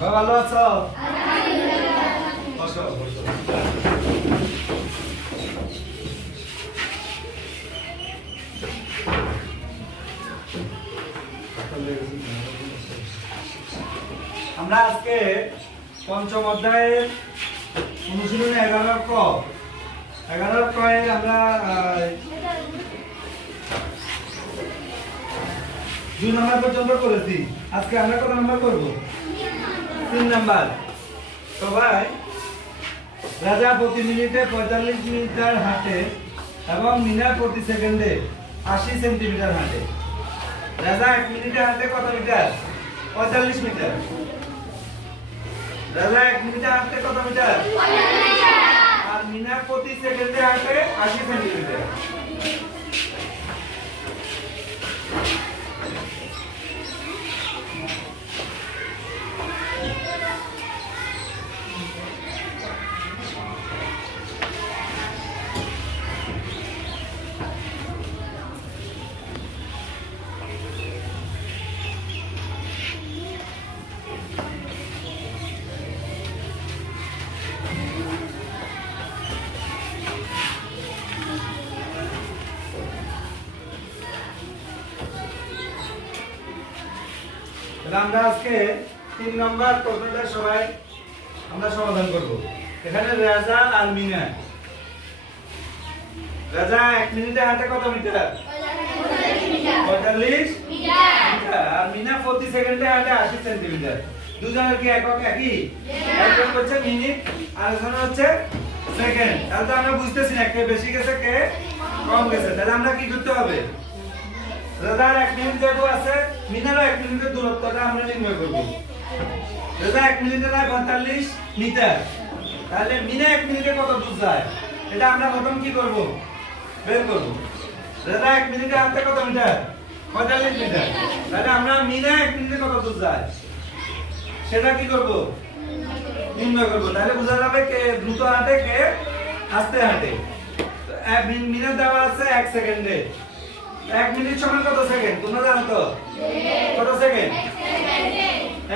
ভালো আছো? বসো বসো। আমরা আজকে পঞ্চম অধ্যায়ের অনুশীলনী 11 ক 11 ক এর আমরা 2 নম্বর পর্যন্ত করেছি। আজকে আমরা কত নাম্বার করব? 3 নাম্বার। তো ভাই, রাজা প্রতি মিনিটে 45 মিটার হাঁটে এবং মিনা প্রতি সেকেন্ডে 80 সেন্টিমিটার হাঁটে। রাজা 1 মিনিটে হাঁটে কত মিটার? 45 মিটার। রাজা 1 মিনিটে হাঁটতে কত মিটার? 45 মিটার। আর মিনা প্রতি সেকেন্ডে হাঁটে 80 সেন্টিমিটার। আমরা আজকে 3 নম্বর প্রশ্নটা সবাই আমরা সমাধান করব। এখানে রাজা আর মিনা। রাজা 1 মিনিটে হাঁটে কত মিটার? 45 মিটার। আর মিনা প্রতি সেকেন্ডে হাঁটে 80 সেন্টিমিটার। দুজনের কি একক একই? একজন হচ্ছে মিনিট আর একজন হচ্ছে সেকেন্ড। তাহলে তো আমরা বুঝতেছি না কে বেশি গেছে কে কম গেছে। তাহলে আমরা কি করতে হবে? রাজার 1 মিনিট যেহেতু আছে, মিনারও 1 মিনিটের দূরত্বটা আমরা নির্ণয় করব। রাজা 1 মিনিটে যায় 45 মিটার। তাহলে মিনা 1 মিনিটে কত দূর যায়? এটা আমরা প্রথম কি করব? বের করব। রাজা 1 মিনিটে হাঁটতে কত মিটার? 45 মিটার। তাহলে আমরা মিনা 1 মিনিটে কত দূর যায় সেটা কি করব? নির্ণয় করব। তাহলে বোঝা যাবে কে দ্রুত হাঁটে কে আস্তে হাঁটে। মিনা দেওয়া আছে 1 সেকেন্ডে। 1 মিনিট সমান কত সেকেন্ড? তোমরা জানো তো? কত সেকেন্ড?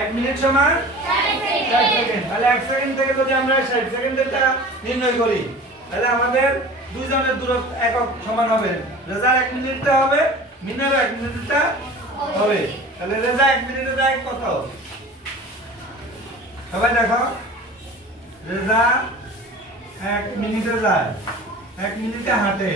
1 মিনিট সমান 60 সেকেন্ড। তাহলে 1 সেকেন্ড থেকে যদি আমরা 60 সেকেন্ডেরটা নির্ণয় করি, তাহলে আমাদের দুইজনের দূরত্ব একক সমান হবে। রাজার 1 মিনিটটা হবে, মিনার 1 মিনিটটা হবে। তাহলে রাজা 1 মিনিটে যায় কত? সবাই দেখো, রাজা 1 মিনিটে যায়, 1 মিনিটে হাঁটে।